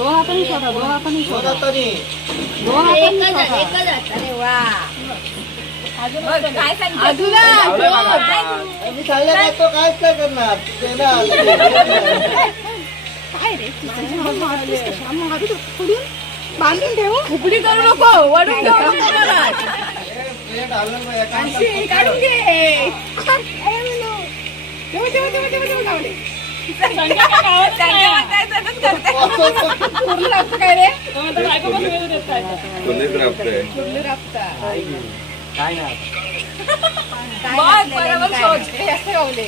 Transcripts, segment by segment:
दोन हातांनी सोडा, दोन हातांनी दोन सोडा. हातांनी. दोन हातांनी सोडा. अरे वा काय सांगते अजूला, मी सांगलं काय तो काहीच नाही करणार ते ना. काय रे बांधून ठेवू. उघडी करू नको, वडून घेऊ नको मला. प्लेट हलवलं नाही, एका अशी काढून घे. ठेव, ठेव, ठेव, ठेव, ठेव, जाऊ दे. कुर्ली राबतं काय रे? कुर्ली राबता. काय नाही. बघ, बरोबर शोध. हे असे गावले.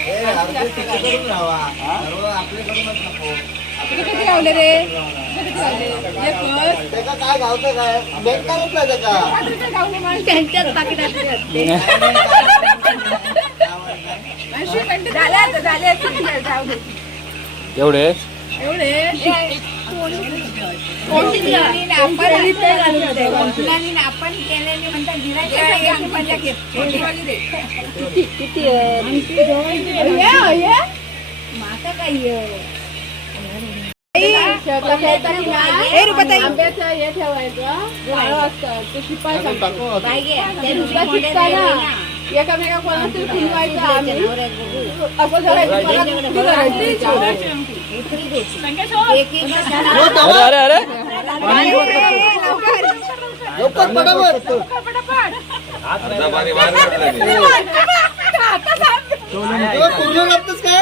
ए, अर्धे तिकडे करून राहावा. सर्व आपल्याकडूनच नको. तुझे किती गावले रे? तुझे किती गावले? एक बस. त्याचा काय गावतं काय बेकारच नाही त्याचा. तुझे गावले मग. त्यांच्याच पाकिटात ऐंशी पेंटे झाले आता, झाले असतील. जाऊ दे. एवढे एवढे आपण केलेली म्हणतात किती माता काय आंब्याचं हे ठेवायचं झाडं असतं ते शिपाय सांगतो एकामेका कोणाला तरी फुलवायचं आम्ही असं धरायचं अरे अरे अरे लवकर पटापट. तुला पूर्ण लागतच काय.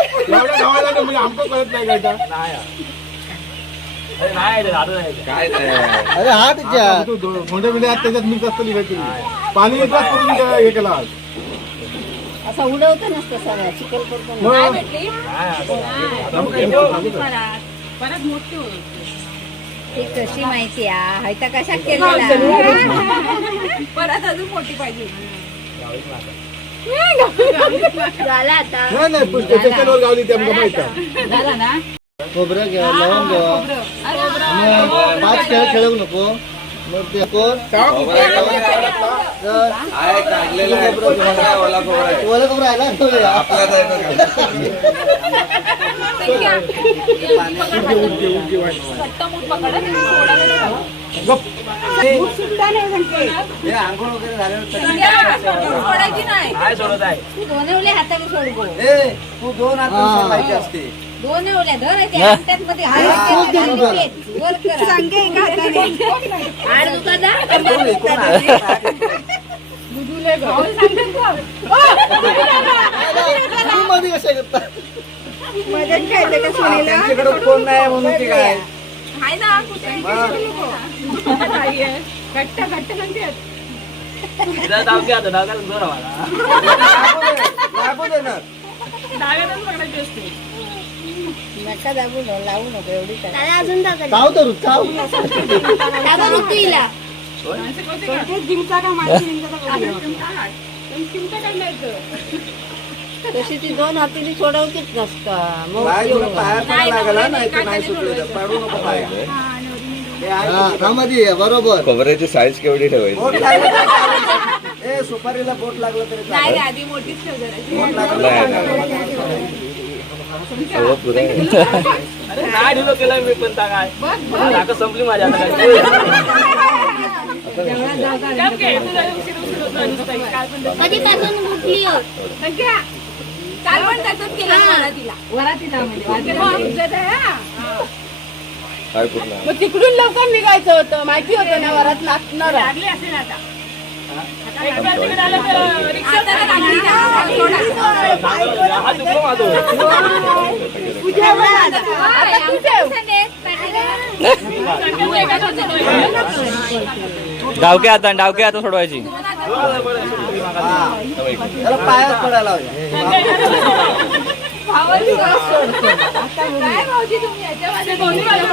अरे हा तिच्या त्याच्यात मिक्स असतं पाणी हे केला. असं उडवतं नसतं सगळं चिकल करतो परत मोठी ती कशी माहिती आहे तर कशा केलेला परत अजून मोठी पाहिजे. झाला आता नाही स्टेशनवर गावली ती आमका माहिती आहे. झाला ना. खोबरं घ्या, लवंग घ्या. मग 5 खेळ खेळू नको. मग ते कोण ओला खोबरं आहे ना. हे आंघोळ वगैरे झाल्यानंतर तू दोनवले हाताने सोडगो तू 2 हात सोडायचे असते. दोनवल्या धर ते हातात मध्ये वर कर सांगे एका हाताने हाड दुखादा बुजुले गं. तू मध्ये कशा करता. मदत खायचं का सोनीला त्यांच्याकडे कोण नाही म्हणून ते काय. आहे ना कुठे घट्ट घट्ट सांगते. लागू दे ना. डाव्यातच पकडायची असते. नका दाबू लावू नको एवढी अजून चाव धरू चाव. तुला जिंकता का माहिती चिमटा काढायचं. तशी ती 2 हातीने सोडवतीच नसतं पाय तुला पाया पडायला लागला नाही तर नाही सुटलं. पाडू नको पाया. हा मध्ये आहे, बरोबर. खोबऱ्याची साईज केवढी ठेवायची? बोट लागलं ए सुपारीला बोट लागलं तरी नाही रे, आधी मोठीच ठेव जरा. बोट लागलं. काय ढिलो केलाय मी पण काय संपली माझ्या गप घे, तुला उशीर होतो नुसतं. काल पण कधीपासून उठली संख्या. काल पण तसंच केलं वरातीला. वरातीला म्हणजे इज्जत आहे हा. काय पूर्ण मग तिकडून लवकर निघायचं होतं. माहिती होतं ना वरात लागणार लागली असेल आता. एकदा तिकडे आलं तर रिक्षा लागली ना. डावके आता सोडवायची. त्याला पायात पडायला हवे. काय भाऊजी तुम्ही याच्यामध्ये दोन्ही बाजू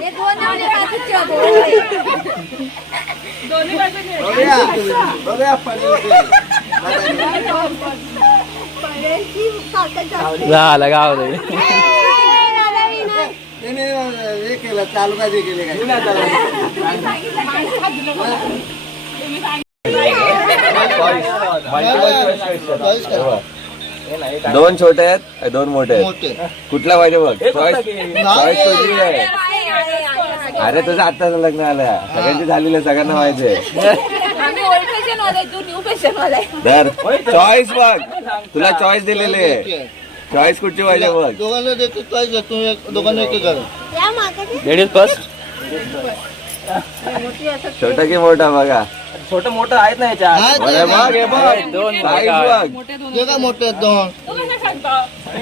हे 2 नवले बाजूचे दोन्ही बाजू बघूया पडेल ते. झालं गावलं. त्याने हे केलं चालू काय ते केले काय. दोन छोटे आहेत 2 मोठे आहेत. मोठे कुठला पाहिजे बघ हे चॉईस कोणता की? चॉईस छोटी आहे. अरे तुझं आत्ताच लग्न आलं सगळ्यांची झालेलं आहे, सगळ्यांना माहिती आहे. आम्ही ओल्ड फॅशन वाले तू न्यू फॅशन वाला आहे. तर चॉईस बघ तुला चॉईस दिलेली आहे. चॉईस कुठची पाहिजे बघ. दोघांना देतो चॉईस देतो दोघांना एक करा लेडीज फर्स्ट छोटा की मोठा बघा. छोटं मोठं आहेत ना याच्या बघा बघ हे बघ दोन साईज बघा. बघ. जे काय मोठे आहेत दोन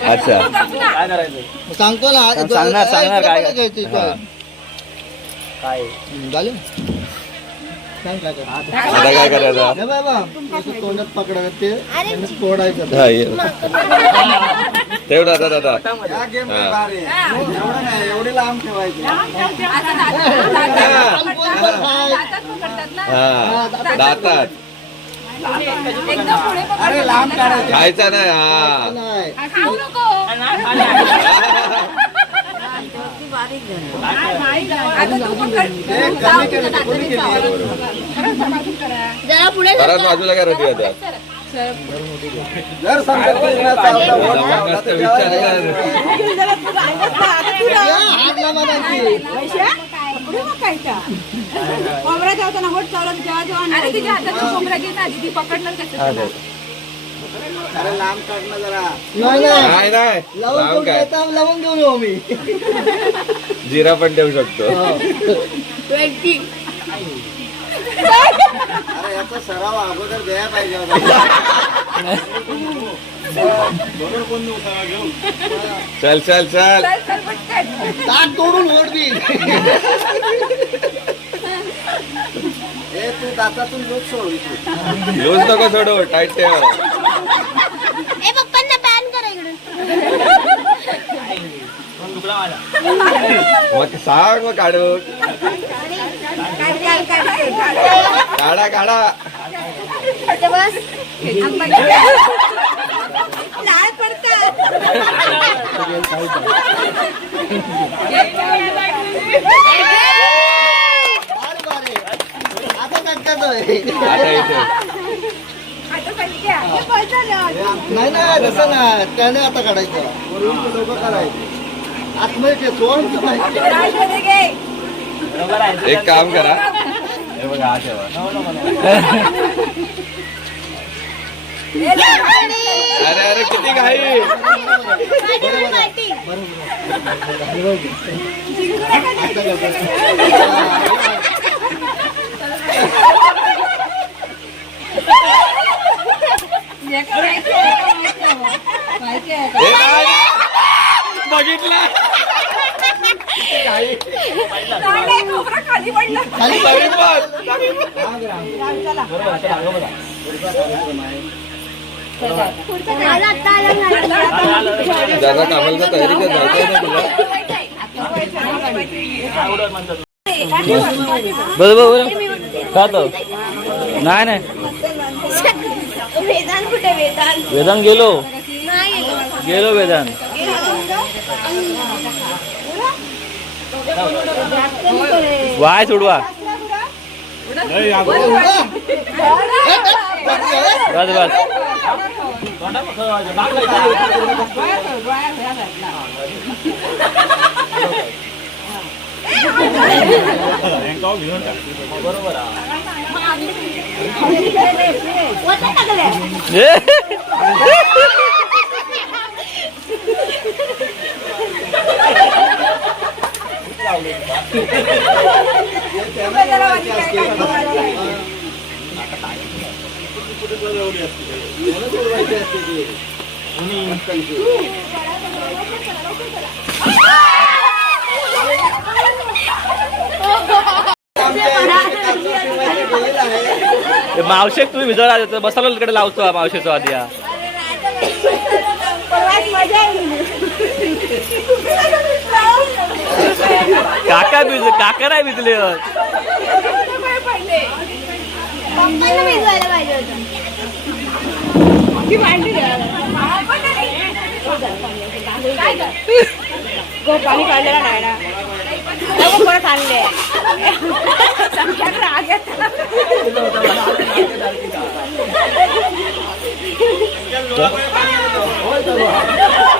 अच्छा काय करायचं सांगतो ना सांगणार काय? घ्यायची हा. काय झाले सांग काय करायचं. आता काय करायचं हे बाबा असं तोंडात पकडायचं ते आणि फोडायचं हा, ये. तेवढं आता दादा या गेम भारी आहे. एवढं नाही एवढी लांब ठेवायची. हा दातात अरे लांब काढायचं खायचा नाही. हा नाही खाऊ नको. आता तू पण कर. ते कमी केलं ते कोणी केली? जरा पुढे परत बाजूला काय होती आता जर समजा कोणाचा होता बोलला तर विचार कर. हात लावा नाही. कोंबडा जेवताना होट चावला जेव्हा जेव्हा अरे तिच्या हातात कोंबडा घे ना ती पकडणार कसं अरे लांब काढणं जरा. नाही नाही नाही नाही लावून लांब देऊन काय देता, लावून देऊन येऊ मी जिरा पण ठेवू शकतो. 20 अरे याचा सराव अगोदर द्यायला पाहिजे होता. चल चल चल ताट तोडून ओढ दी ए तू दातातून लोक सोड लूज नको सोडू टाईट ठेव. ए पप्पांना बॅन करा इकडून. मग सांग मग काढू काढा काढा. बस लाल पडतात. आता टाकतोय आता इथे नाही ना तसं ना त्याने आता काढायचं वरून लोक करायचे आतमध्ये सोड एक काम करा हे बघा हा ठेवा. अरे अरे किती घाई. बघितलं खाली पडलं. तरी पण जरा कामाला तयारी कर जायचंय ना तुला. बरोबर खातो नाही नाही वेदांत कुठे वेदांत वेदांत गेलो नाही गेलो वेदांत वाय सोडवा बस बस मावशेक तुम्ही भिजवला मसाला इकडे लावतो मावशेचा आधी हा. काका काका नाही भिजले पाणी काढलेला नाही ना परत आणले होय का बा?